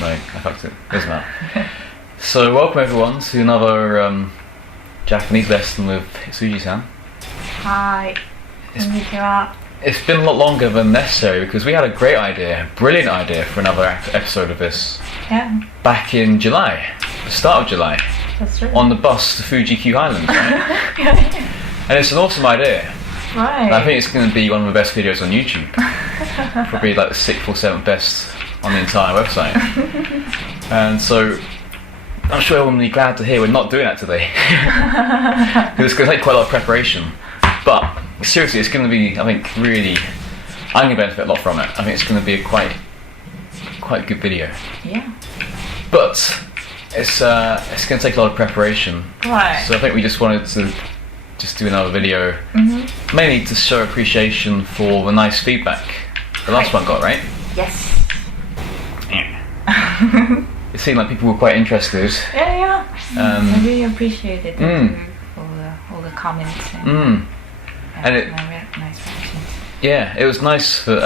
No, I fucked it. Doesn't matter. So welcome everyone to another Japanese lesson with Hitsuji-san. Hi. Konnichiwa. It's been a lot longer than necessary because we had a great idea, brilliant idea for another episode of this. Yeah. Back in July, the start of July. That's right. On the bus to Fuji Q Highlands, right? And it's an awesome idea. Right. And I think it's going to be one of the best videos on YouTube. Probably like the 6th or 7th best on the entire website. And so I'm sure everyone will be glad to hear we're not doing that today. Because it's going to take quite a lot of preparation. But seriously, it's going to be, I think, really, I'm going to benefit a lot from it. I think it's going to be a quite good video. Yeah. But it's going to take a lot of preparation. Right. So I think we just wanted to just do another video, mainly to show appreciation for the nice feedback the last one got, right? Yes. It seemed like people were quite interested. Yeah. I really appreciate it. Thank you for all the comments and nice reactions. Yeah, it was nice that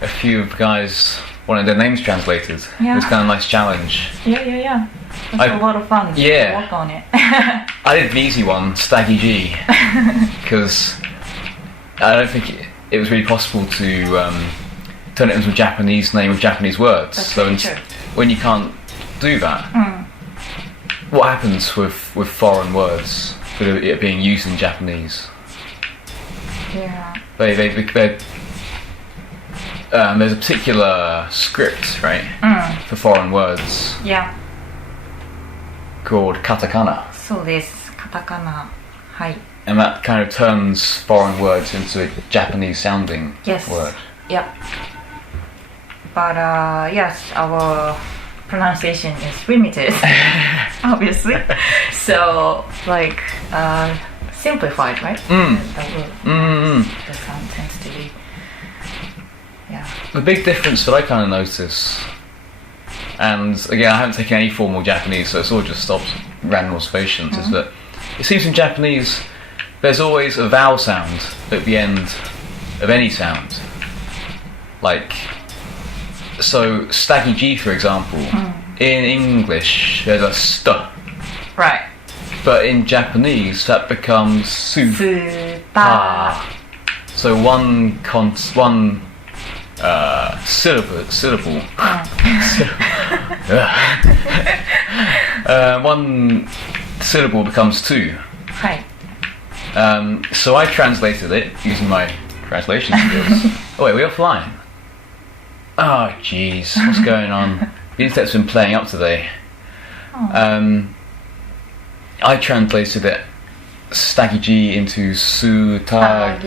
a few of the guys wanted their names translated. Yeah. It was kind of a nice challenge. Yeah. It was a lot of fun to work on it. I did the easy one, Staggy G, because I don't think it was really possible to turn it into a Japanese name with Japanese words. That's so true. When you can't do that, what happens with foreign words that are being used in Japanese? Yeah. There's a particular script, right, for foreign words. Yeah. Called katakana. そうです。カタカナ。はい。 And that kind of turns foreign words into a Japanese sounding word. Yep. But yes, our pronunciation is limited, obviously. So like simplified, right? The sound tends to be. Yeah. The big difference that I kind of notice, and again I haven't taken any formal Japanese, so it's all just random observations, is that it seems in Japanese there's always a vowel sound at the end of any sound. Like, so Staggy G, for example, in English there's a st. Right. But in Japanese that becomes su. Ta. So one syllable. One syllable becomes two. Right. So I translated it using my translation skills. Oh wait, we're offline. Oh jeez, what's going on? The internet's been playing up today. I translated it Staggy G into Sutagi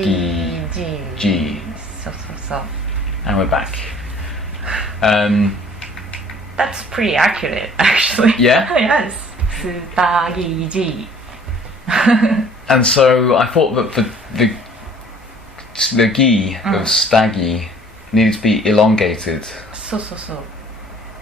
G. So. And we're back. That's pretty accurate, actually. Yeah? Yes. Sutagi G. And so I thought that the gi of Staggy needed to be elongated. So.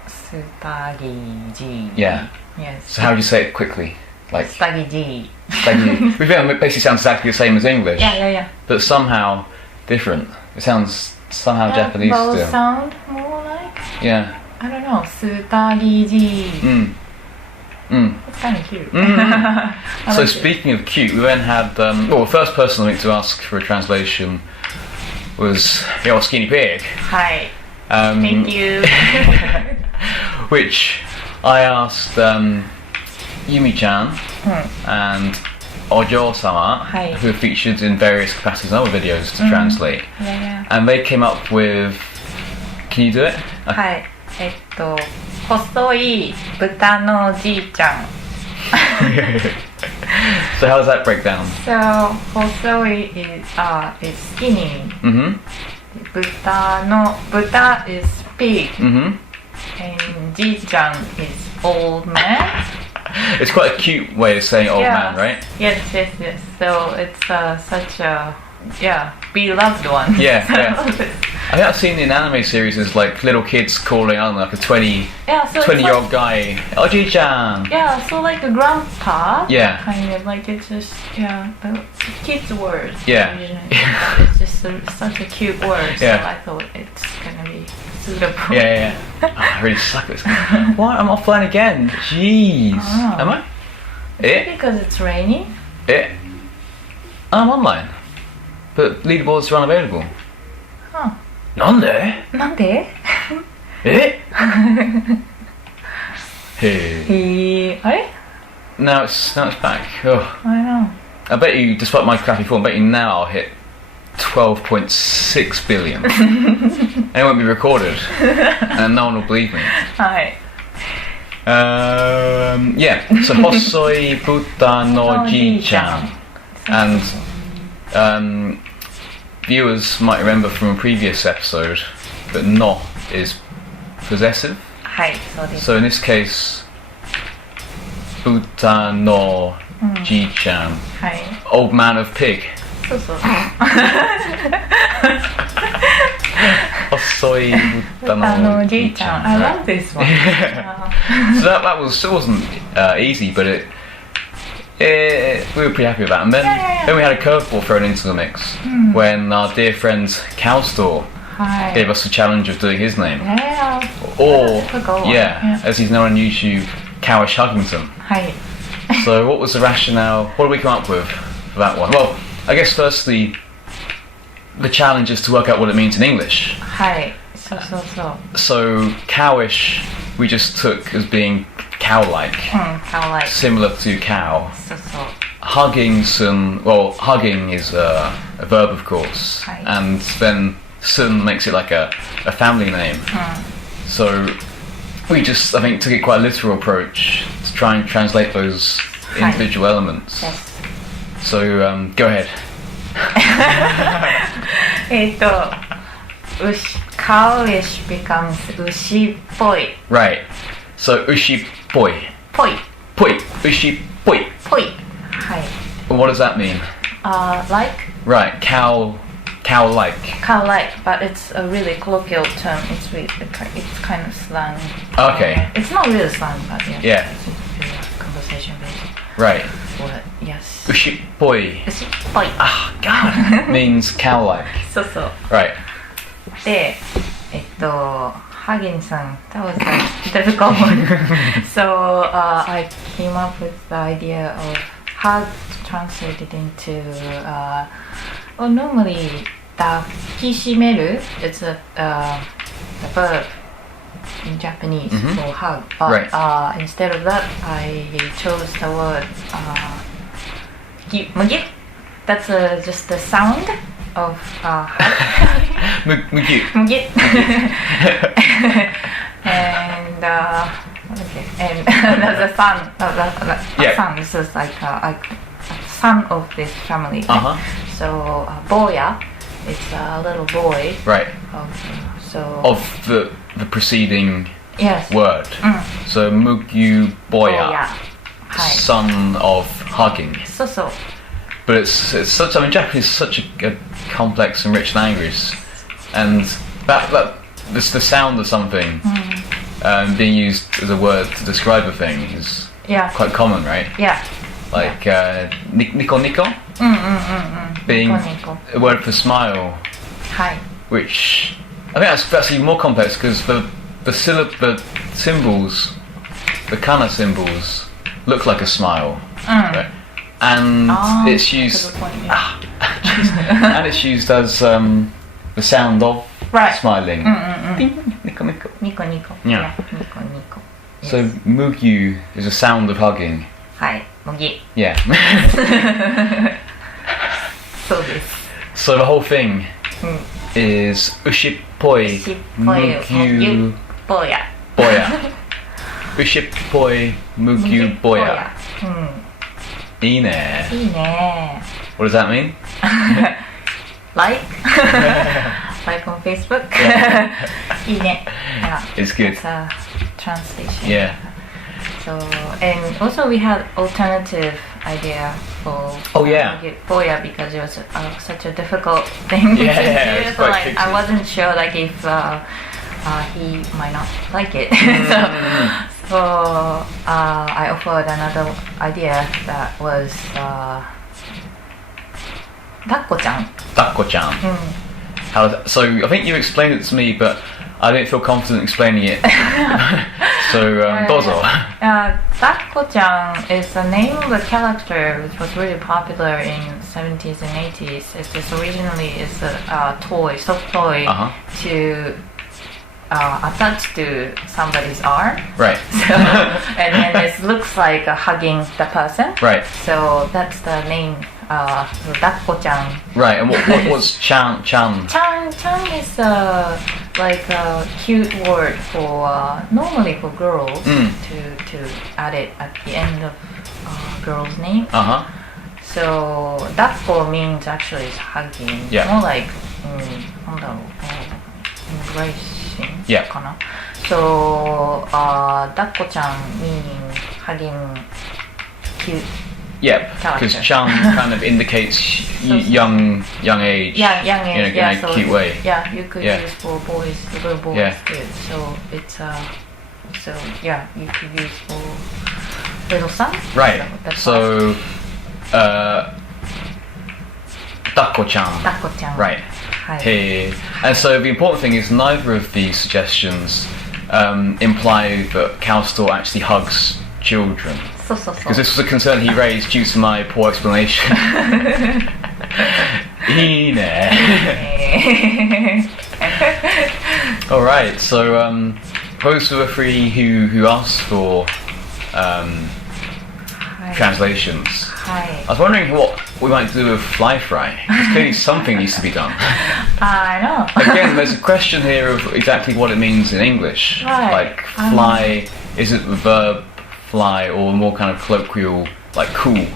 Sutagi G. Yeah. Yes. So how do you say it quickly? Like Staggy G. Staggy. We think it basically sounds exactly the same as English. Yeah. But somehow different. It sounds somehow Japanese both still. sound more like. Yeah. I don't know. Sutagi G. It's kind of cute. So like speaking of cute, we then had the first person I think to ask for a translation was your skinny pig. Hi. Thank you. Which I asked Yumi-chan and Ojo-sama, who are featured in various capacities in other videos, to translate. Yeah. And they came up with. Can you do it? はい。細い豚のおじいちゃん。So how does that break down? So 細い is skinny. Buta is pig. And じいちゃん is old man. It's quite a cute way of saying old man, right? Yes. So it's such a beloved one. Yeah. I think I've seen in anime series is like little kids calling, I don't know, like a 20-year-old guy, Oji-chan. Yeah, so like a grandpa. Yeah. Kind of like it's just the kids' words. Yeah. It's just such a cute word. So Yeah. I thought it's gonna be suitable. Yeah. I really suck at this game. What? I'm offline again. Jeez. Oh. Am I? Because it's raining? I'm online. But leaderboards are unavailable. Huh. なんで? なんで? Hey. あれ? Now it's back. Oh. I know. I bet you, despite my crappy form, I bet you now I'll hit 12.6 billion. And it won't be recorded. And no one will believe me. Hi. Yeah, so Hosoi Buta no Ji-chan. And viewers might remember from a previous episode that no is possessive. So in this case, Buta no Ji-chan. Old man of pig. Hosoi Buta no Ji-chan. I love this one. So that wasn't easy, but we were pretty happy with that. And then we had a curveball thrown into the mix when our dear friend Cowstore gave us the challenge of doing his name. Or as he's known on YouTube, Cowish Huggington. So what was the rationale? What did we come up with for that one? Well, I guess firstly, the challenge is to work out what it means in English. So cowish we just took as being cow-like, similar to cow. Hugging is a verb, of course, and then sun makes it like a family name. So we just, I think, took it quite a literal approach to try and translate those individual elements. So go ahead. Cowish becomes ushi-poi. Right. So ushi-poi. Poi. Ushi-poi. What does that mean? Like? Right. Cow-like. Cow-like, but it's a really colloquial term. It's kind of slang. Okay. It's not really slang, but yeah. It's conversation based. Right. Yes. Ushi-poi. Ushi-poi. Ah, God. Means cow-like. Right. で、Hagin-san, that was a difficult one. So I came up with the idea of how to translate it into, normally, takishimeru, it's a verb in Japanese for hug. But instead of that, I chose the word mugit. That's just the sound of Mugit. Mugit. And the son. Son. This is like a son of this family. So boya, it's a little boy. Right. Of the preceding word. So Mugyu boya, son of hugging. But it's such. I mean, Japanese is such a complex and rich language, and that the sound of something being used as a word to describe a thing is quite common, right? Like nico nico, being a word for smile, which I think that's even more complex because the symbols, the kana symbols, look like a smile, right? And it's used and it's used as the sound of smiling. Nico nico. Nico nico. Yeah. Nico nico. Yes. So mugyu is a sound of hugging. Mugi. Yeah. So the whole thing is ushi-poi, mugyu boya. Ushi-poi, mugyu boya. いいね. What does that mean? Like on Facebook. いいね. It's good. It's a translation. Yeah. So, and also we had alternative idea for boya because it was such a difficult thing to do. So like I wasn't sure like if he might not like it. So I offered another idea that was Dakko-chan. Dakko-chan. So I think you explained it to me, but I didn't feel confident explaining it. So, dozo. Dakko-chan is the name of a character which was really popular in 70s and 80s. It is originally is a toy, soft toy to attach to somebody's arm. Right. So, and then it looks like hugging the person. Right. So that's the name. Dakko-chan. Right, and what's chan? Chan is like a cute word for normally for girls to add it at the end of girl's name. So dakko means actually is hugging. Yeah. More like embracing. Yeah. Kana. So dakko-chan meaning hugging cute. Yep, because chan kind of indicates young age. Young age, in a cute way. Yeah, you could use for boys, little boys too. So it's so yeah, you could use for little son. Right. So, dakko-chan. Dakko-chan. Right. Hey. And so the important thing is neither of these suggestions imply that Cow Store actually hugs children. Because this was a concern he raised due to my poor explanation. Alright, so those were the three who asked for translations. I was wondering what we might do with fly fry. Because clearly something needs to be done. I know. Again, there's a question here of exactly what it means in English. Like fly, is it the verb fly or more kind of colloquial, like cool,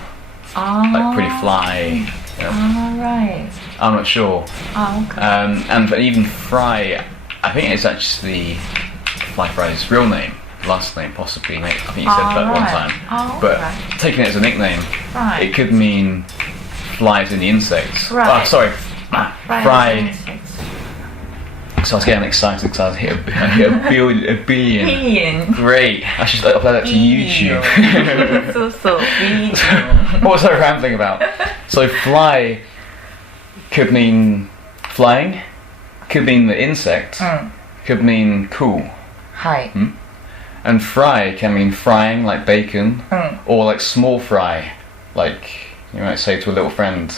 like pretty fly. Right. I'm not sure. Okay. But even Fry, I think it's actually Fly Fry's real name, last name possibly. I think you said that one time. But taking it as a nickname, it could mean flies in the insects. Right. Oh, sorry, Fry. So I was getting excited because I hit a billion. Great. I should upload that to YouTube. What was I rambling about? So fly could mean flying, could mean the insect, could mean cool. And fry can mean frying, like bacon, or like small fry, like you might say to a little friend,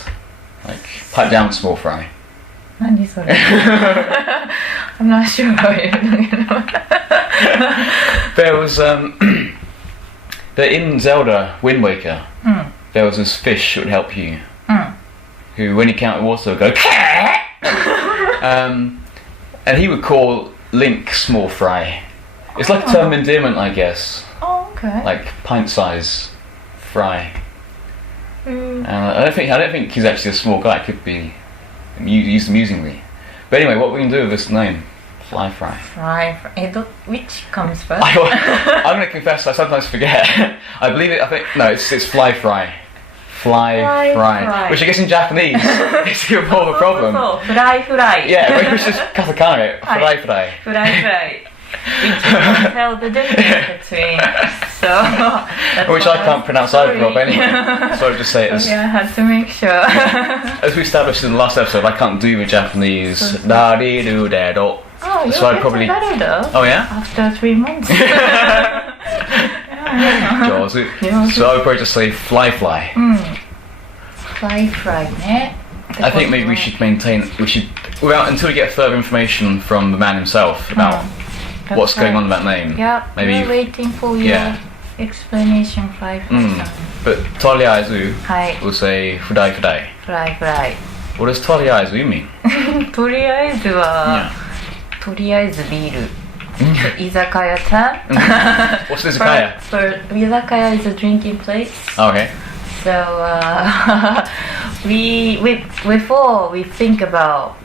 like pipe down small fry. I'm not sure how you're talking about. There was in Zelda Wind Waker, there was this fish that would help you, who when you counted water would go and he would call Link small fry. It's like a term of endearment, I guess. Oh, okay. Like pint size fry. I don't think he's actually a small guy. It could be used amusingly. But anyway, what we can do with this name? Fly Fry. Fry. Which comes first? I'm going to confess, I sometimes forget. I believe it. It's Fly Fry. Fly Fry. Which I guess in Japanese is even more of a problem. Fry. Yeah, maybe it's just katakana. Fry. Fry. We can tell the difference between. Which I can't pronounce either of anyway. So I'll just say it as. Yeah, I had to make sure. As we established in the last episode, I can't do the Japanese. Da-di-do-da-do. Oh, you're so probably better though. Oh yeah? After 3 months. So I would probably just say fly. Fly, ne? I think maybe we should until we get further information from the man himself about what's going on with that name. Yeah, maybe we're waiting for your explanation, Fly. But toriaizu will say fudai. Fly. What does toriaizu mean? とりあえずは、とりあえずビール。居酒屋 term. What's the izakaya? Izakaya is a drinking place. Okay. So before we think about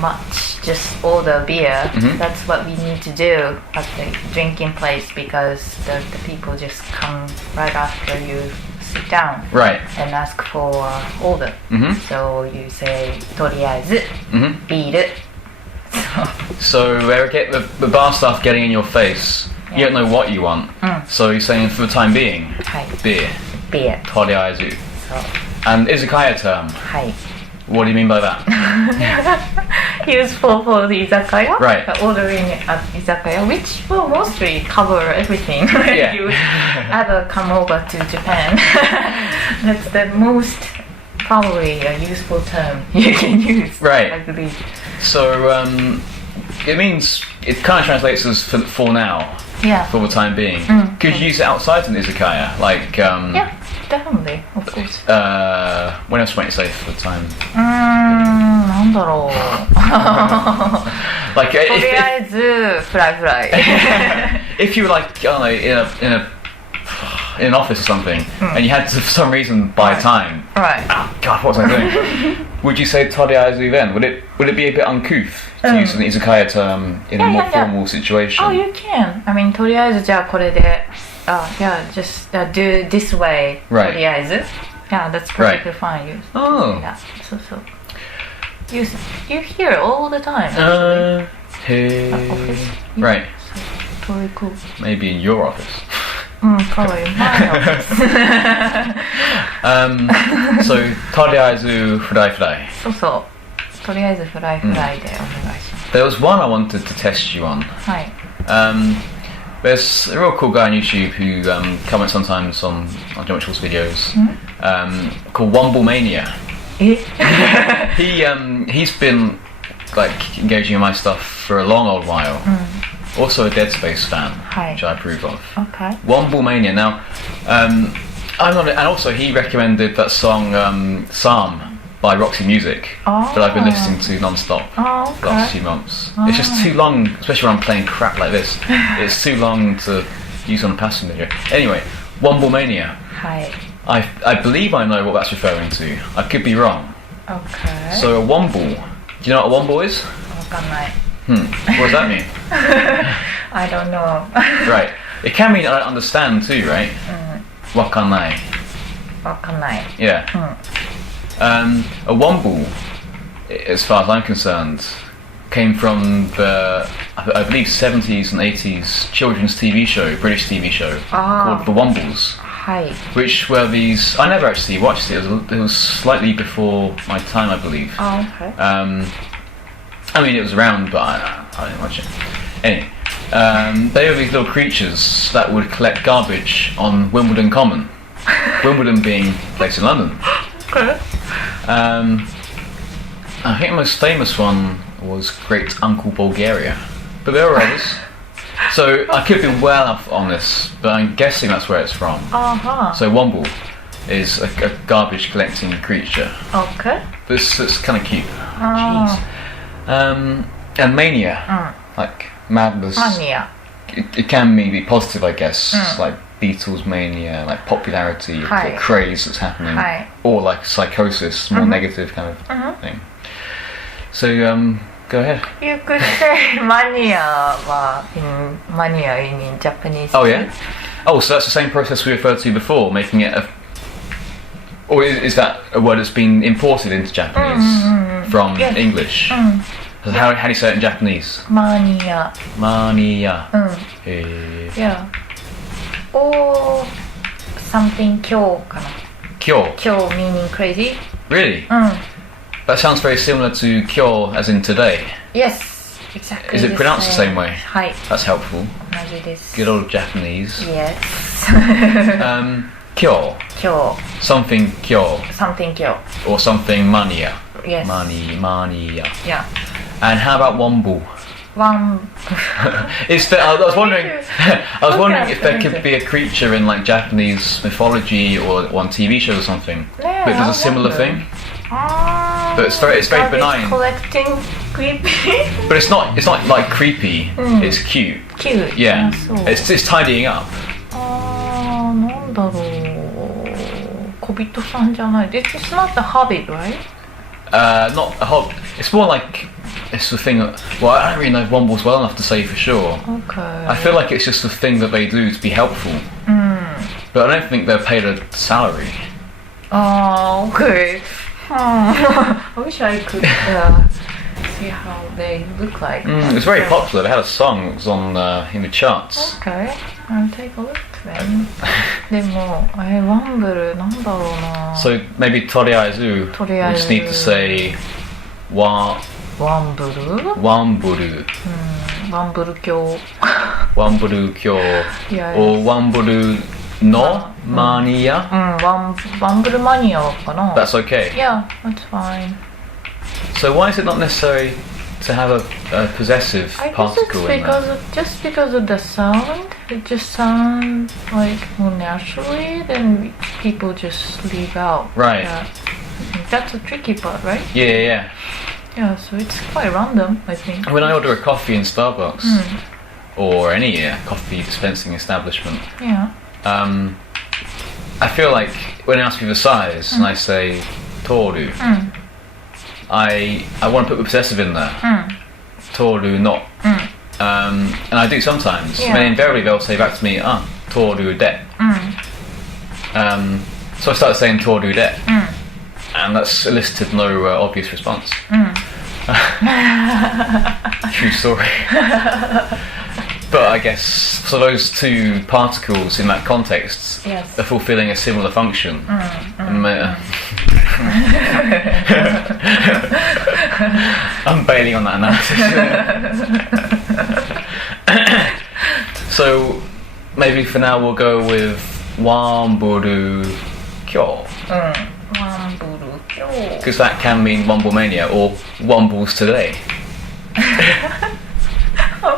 much, just order beer. That's what we need to do at the drinking place because the people just come right after you sit down and ask for order. So you say とりあえずビール. So the bar staff getting in your face, you don't know what you want. So you're saying for the time being, beer. とりあえず. And izakaya term. What do you mean by that? Useful for the izakaya. Right. Ordering at izakaya, which will mostly cover everything when you ever come over to Japan. That's the most probably a useful term you can use. Right. I believe. So it means it kind of translates as for now. Yeah. For the time being. Could you use it outside an izakaya? Like yeah, definitely, of course. When else might you say for the time? なんだろう Like とりあえずフライフライ if you were like I don't know in an office or something and you had to for some reason buy time. Right. Oh God, what was I doing? Would you say toriaizu then? Would it be a bit uncouth to use an izakaya term in a more formal situation? Oh, you can. I mean, とりあえずじゃあこれで yeah, just do this way. Right. とりあえず Yeah, that's perfectly fine. Use. Oh. Yeah. So. You hear it all the time. Hey. Office. Right. So, totally cool. Maybe in your office. Probably in my office. So, とりあえずフライフライ。そうそう。とりあえずフライフライでお願いします。There was one I wanted to test you on. はい。There's a real cool guy on YouTube who comments sometimes on Geometrical's videos called Womblemania. He's been like engaging in my stuff for a long old while. Also a Dead Space fan, which I approve of. Okay. Womblemania. Now, I'm not, and also he recommended that song Psalm by Roxy Music that I've been listening to non-stop the last few months. It's just too long, especially when I'm playing crap like this. It's too long to use on a passenger. Anyway, Womblemania. I believe I know what that's referring to. I could be wrong. Okay. So a womble. Do you know what a womble is? わかんない。What does that mean? I don't know. Right. It can mean I don't understand too, right? わかんない。わかんない。Yeah. A womble, as far as I'm concerned, came from the, I believe, 70s and 80s children's TV show, British TV show, called The Wombles. Which were these, I never actually watched it, it was slightly before my time, I believe. I mean, it was around, but I didn't watch it. Anyway, they were these little creatures that would collect garbage on Wimbledon Common. Wimbledon being a place in London. I think the most famous one was Great Uncle Bulgaria, but there were others. So I could be well off on this, but I'm guessing that's where it's from. So Womble is a garbage collecting creature. Okay. But it's kind of cute. Jeez. And mania, like madness. Mania. It can be positive, I guess, like Beatles mania, like popularity or craze that's happening, or like psychosis, more negative kind of thing. So go ahead. You could say mania in Japanese. Oh yeah. Oh, so that's the same process we referred to before, making it a. Or is that a word that's been imported into Japanese from English? How do you say it in Japanese? Mania. Mania. Yeah. Or something kyo kana. Kyo. Kyo meaning crazy. Really? That sounds very similar to kyo as in today. Yes, exactly. Is it pronounced the same way? That's helpful. Good old Japanese. Yes. Kyo. Kyo. Something kyo. Something kyo. Or something mania. Yes. Mania. Yeah. And how about womble? I was wondering if there could be a creature in like Japanese mythology or on TV show or something. Yeah, but there's a similar thing. But it's very benign. Collecting creepy. But it's not like creepy. It's cute. Cute. Yeah. It's tidying up. なんだろう。小人さんじゃない。It's not a hobby, right? Not a hobby. It's more like it's the thing that. Well, I don't really know Wombles well enough to say for sure. Okay. I feel like it's just the thing that they do to be helpful. But I don't think they're paid a salary. Oh, okay. I wish I could see how they look like. It was very popular. They had a song. It was on in the charts. Okay, I'll take a look then. でも、ワンブルなんだろうな。So maybe とりあえず we just need to say ワンブルワンブル教ワンブル教 or ワンブルのマニアワンブルマニアかな That's okay. Yeah, that's fine. So why is it not necessary to have a possessive particle in there? Just because of the sound. It just sounds like more naturally. Then people just leave out. Right. That. I think that's the tricky part, right? Yeah. Yeah, so it's quite random, I think. When I order a coffee in Starbucks or any coffee dispensing establishment, I feel like when they ask me the size and I say toru, I want to put the possessive in there. Toru no. And I do sometimes. I mean, invariably they'll say back to me, toru de. So I started saying toru de. And that's elicited no obvious response. True story. But I guess so those two particles in that context are fulfilling a similar function. I'm bailing on that analysis. So maybe for now we'll go with Wanburu Kyo. Because that can mean Womblemania or Wombles today.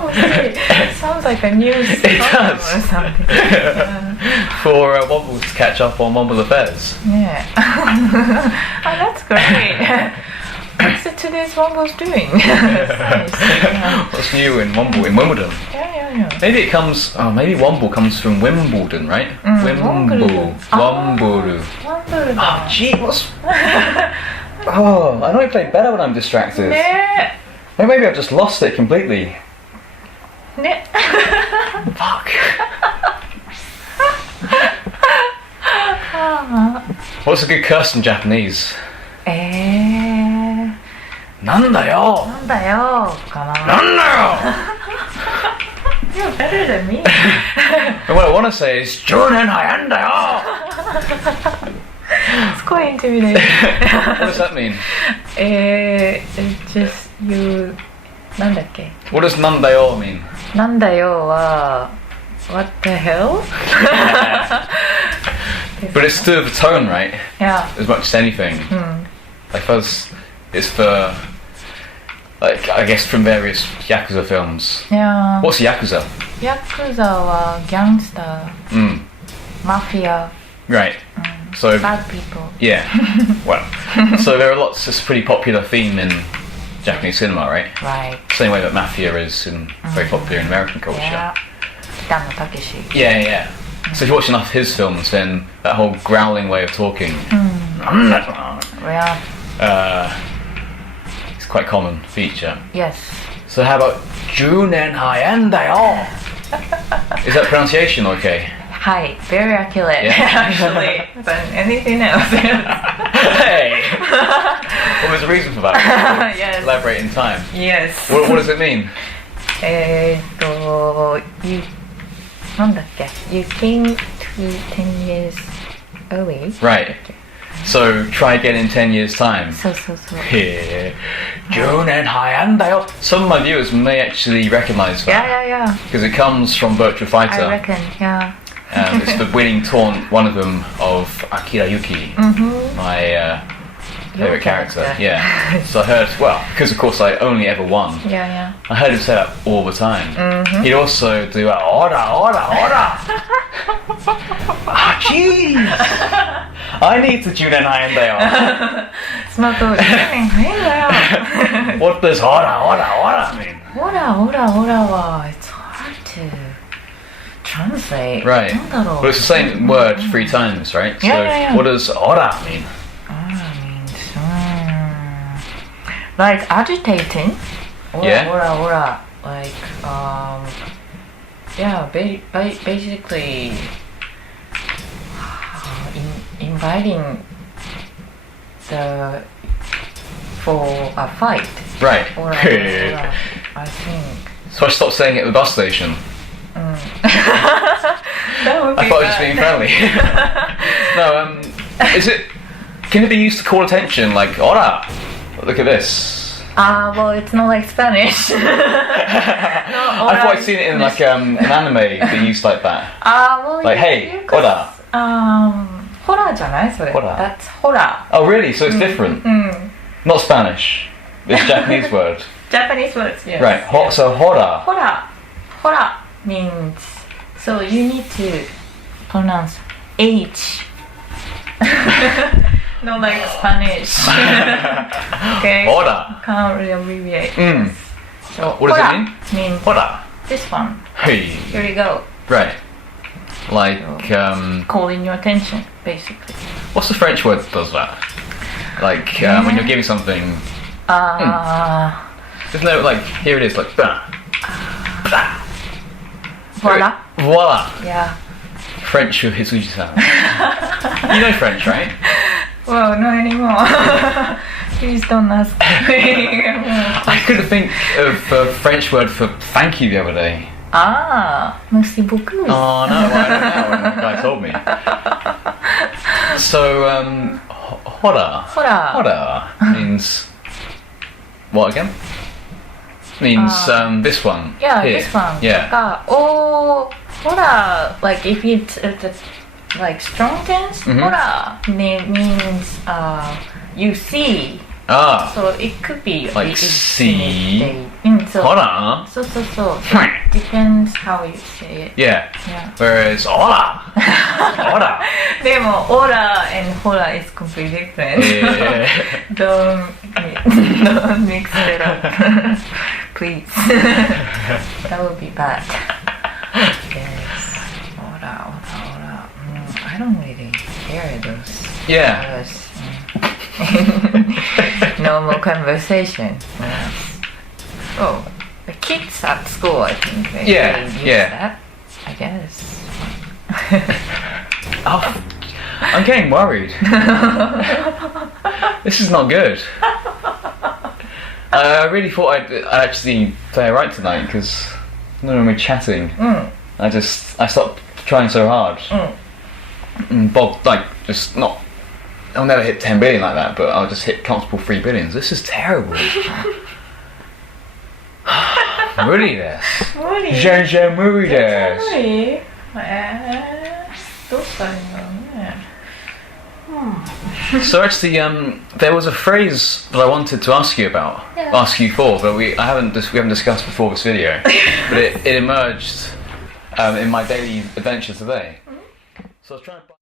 It sounds like a news program or something. For Wombles to catch up on Womble affairs. Yeah. Oh, that's great. What's today's Womble's doing? Nice. What's new in Wimbledon? Yeah. Maybe it comes. Oh, maybe Womble comes from Wimbledon, right? Womble. Womburu. Oh, gee, what's? Oh, I normally play better when I'm distracted. Or maybe I've just lost it completely. Fuck. What's a good curse in Japanese? なんだよかな。なんだよ You're better than me. And what I want to say is 10年早いんだよ It's quite intimidating. What does that mean? It's just you. なんだっけ What does なんだよ mean? なんだよは What the hell? But it's still the tone, right? Yeah. As much as anything. Like first, it's for, like, I guess from various Yakuza films. Yeah. What's Yakuza? Yakuza wa gangster. Mafia. Right. So bad people. Yeah. Well, so there are lots. It's a pretty popular theme in Japanese cinema, right? Right. Same way that mafia is very popular in American culture. Yeah. Kitano Takeshi. Yeah. So if you watch enough of his films, then that whole growling way of talking, it's quite a common feature. Yes. So how about 10年早いんだよ Is that pronunciation okay? Hi, very accurate, actually. But anything else? Hey! What was the reason for that? Yes. Elaborate in time. Yes. What does it mean? You came to 10 years early. Right. So try again in 10 years' time. So. Yeah. 10年早いんだよ Some of my viewers may actually recognize that. Yeah. Because it comes from Virtual Fighter. I reckon, yeah. It's the winning taunt, one of them, of Akira Yuki, my favourite character. Yeah. So I heard, because of course I only ever won. Yeah. I heard him say that all the time. He'd also do order. Jeez! I need to tune in high and down. What does order mean? Order. It's hard to translate. Right. But it's the same word 3 times, right? Yeah. What does order mean? Order means like agitating. Order. Like basically inviting for a fight. Right. Ora, ora, I think. So I stopped saying it at the bus station. That would be I thought it was being friendly. No, is it... Can it be used to call attention? Like, ora! Look at this. Well, it's not like Spanish. No, I thought I'd seen it in like an anime they used like that. Well, like, hey, ora! Hora じゃないそれ Hora. That's hora. Oh, really? So it's different? Not Spanish. It's a Japanese word. Japanese words, yes. Right, so hora. Hora means... So you need to pronounce H. Not like Spanish. Okay. Hora. Can't really abbreviate. So what does it mean? Means Hora. this one. Hey. Here you go. Right. Like, calling your attention, basically. What's the French word that does that? Like, when you're giving something... There's no, like, here it is, like, bah. Bah. Voila. Voila. Yeah. French with Hitsuji sound. You know French, right? Well, not anymore. Please don't ask me. I couldn't think of a French word for thank you the other day. Merci beaucoup. Oh no, I don't know when the guy told me. So, hora. Hora means... What again? Means this one. Yeah, here. this one. Yeah. Hora, like if it's like strong tense, hora means you see. So it could be like see. So, hora. So. Depends how you say it. Yeah. Whereas hora. Hora. でも ora and hora is completely different. Yeah. Don't mix it up. Please. That would be bad. Yes. Ora. I don't really hear those. Yeah. Normal conversation. Oh, the kids at school, I think they use that. I guess. I'm getting worried. This is not good. I really thought I'd actually play it right tonight because when we're chatting, I stopped trying so hard. And Bob, like, just not. I'll never hit 10 billion like that, but I'll just hit comfortable 3 billions. This is terrible. Mu리です。全然無理です。どうしたらいいんだろうね。So actually, there was a phrase that I wanted to ask you about, ask you for, but we haven't discussed before this video, but it emerged in my daily adventure today. So I was trying to